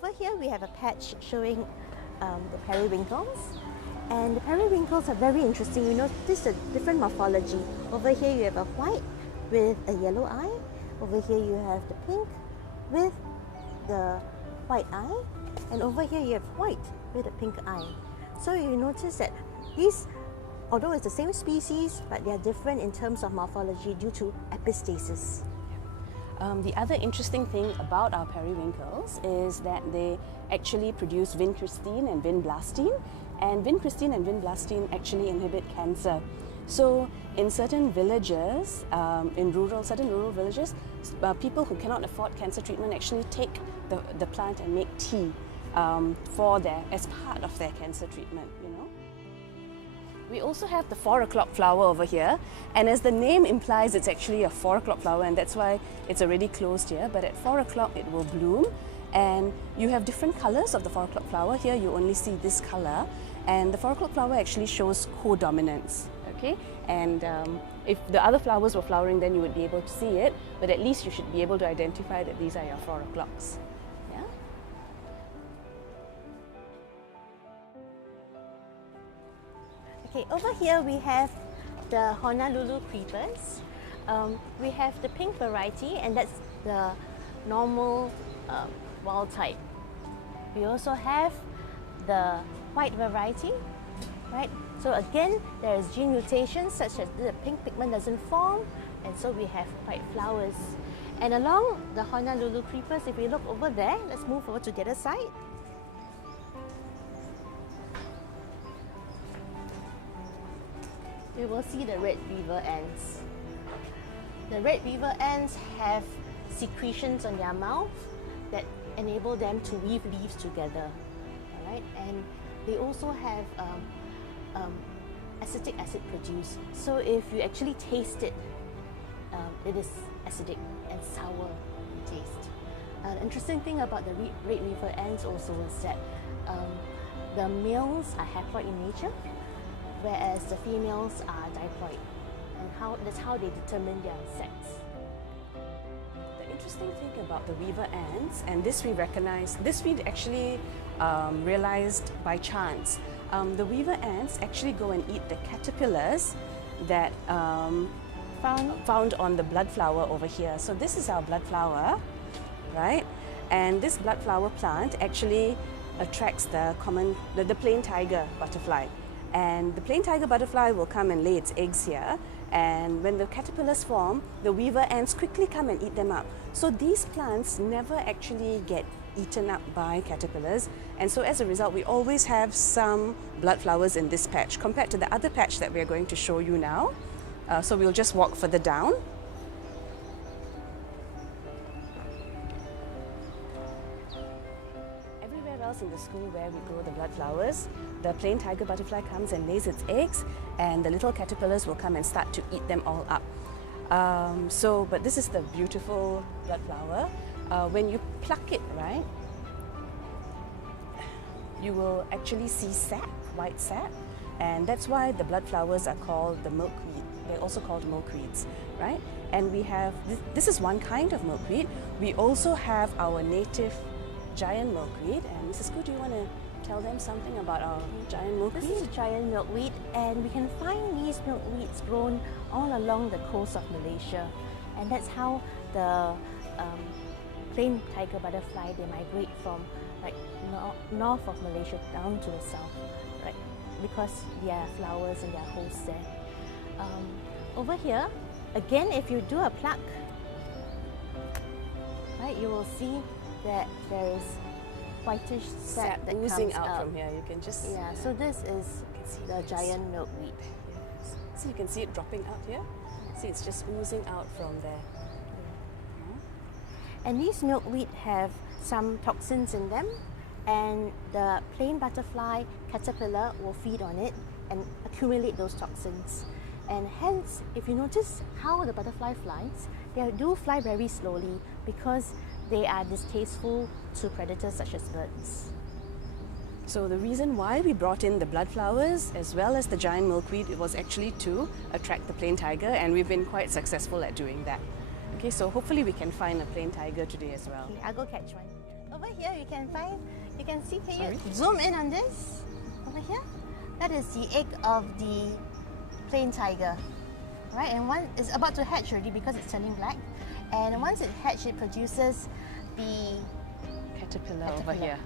Over here we have a patch showing the periwinkles, and the periwinkles are very interesting. You notice a different morphology. Over here you have a white with a yellow eye. Over here you have the pink with the white eye, and over here you have white with a pink eye. So you notice that these, although it's the same species, but they are different in terms of morphology due to epistasis. The other interesting thing about our periwinkles is that they actually produce vincristine and vinblastine, and vincristine and vinblastine actually inhibit cancer. So in certain villages, certain rural villages, people who cannot afford cancer treatment actually take the plant and make tea as part of their cancer treatment, We also have the 4 o'clock flower over here, and as the name implies, it's actually a 4 o'clock flower, and that's why it's already closed here. But at 4 o'clock it will bloom, and you have different colors of the 4 o'clock flower. Here you only see this color, and the 4 o'clock flower actually shows co-dominance. Okay, and if the other flowers were flowering, then you would be able to see it, but at least you should be able to identify that these are your 4 o'clocks. Okay, over here we have the Honolulu creepers. We have the pink variety, and that's the normal wild type. We also have the white variety, right? So again, there is gene mutations such as the pink pigment doesn't form, and so we have white flowers. And along the Honolulu creepers, if we look over there, let's move over to the other side. We will see the red beaver ants. The red beaver ants have secretions on their mouth that enable them to weave leaves together. Alright, and they also have acetic acid produced. So if you actually taste it, it is acidic and sour taste. An interesting thing about the red beaver ants also is that the males are haploid in nature, whereas the females are diploid, and that's how they determine their sex. The interesting thing about the weaver ants, and this we actually realized by chance. The weaver ants actually go and eat the caterpillars that found on the blood flower over here. So this is our blood flower, right? And this blood flower plant actually attracts the plain tiger butterfly. And the plain tiger butterfly will come and lay its eggs here, and when the caterpillars form, the weaver ants quickly come and eat them up. So these plants never actually get eaten up by caterpillars, and so as a result we always have some blood flowers in this patch compared to the other patch that we are going to show you now. So we'll just walk further down. In the school where we grow the blood flowers, the plain tiger butterfly comes and lays its eggs, and the little caterpillars will come and start to eat them all up. But this is the beautiful blood flower. When you pluck it, right, you will actually see sap, white sap, and that's why the blood flowers are called the milkweed. They're also called milkweeds, right? And we have, this is one kind of milkweed. We also have our native giant milkweed, and Mrs. Khoo, do you want to tell them something about our giant milkweed? This is a giant milkweed, and we can find these milkweeds grown all along the coast of Malaysia, and that's how the plain tiger butterfly, they migrate from like north of Malaysia down to the south, right? Because there are flowers and there are hosts there. Over here, again, if you do a pluck, right, you will see that there is whitish sap that oozing comes out from here. You can just so this is the giant milkweed. So you can see it dropping out here. See, it's just oozing out from there. And these milkweed have some toxins in them, and the plain butterfly caterpillar will feed on it and accumulate those toxins. And hence, if you notice how the butterfly flies, they do fly very slowly because they are distasteful to predators such as birds. So the reason why we brought in the blood flowers as well as the giant milkweed, it was actually to attract the plain tiger, and we've been quite successful at doing that. Okay, so hopefully we can find a plain tiger today as well. Okay, I'll go catch one. Over here you can see, can Sorry? you zoom in on this? Over here? That is the egg of the plain tiger. Right, and one is about to hatch already because it's turning black. And once it hatches, it produces the Caterpillar over Caterpillar. here.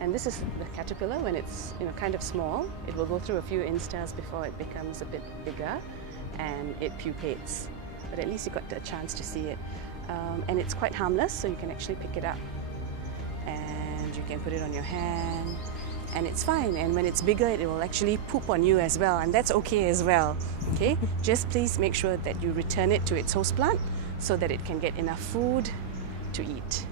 And this is the caterpillar when it's kind of small. It will go through a few instars before it becomes a bit bigger and it pupates. But at least you got a chance to see it. And it's quite harmless, so you can actually pick it up. And you can put it on your hand. And it's fine. And when it's bigger, it will actually poop on you as well. And that's okay as well. Okay? Just please make sure that you return it to its host plant so that it can get enough food to eat.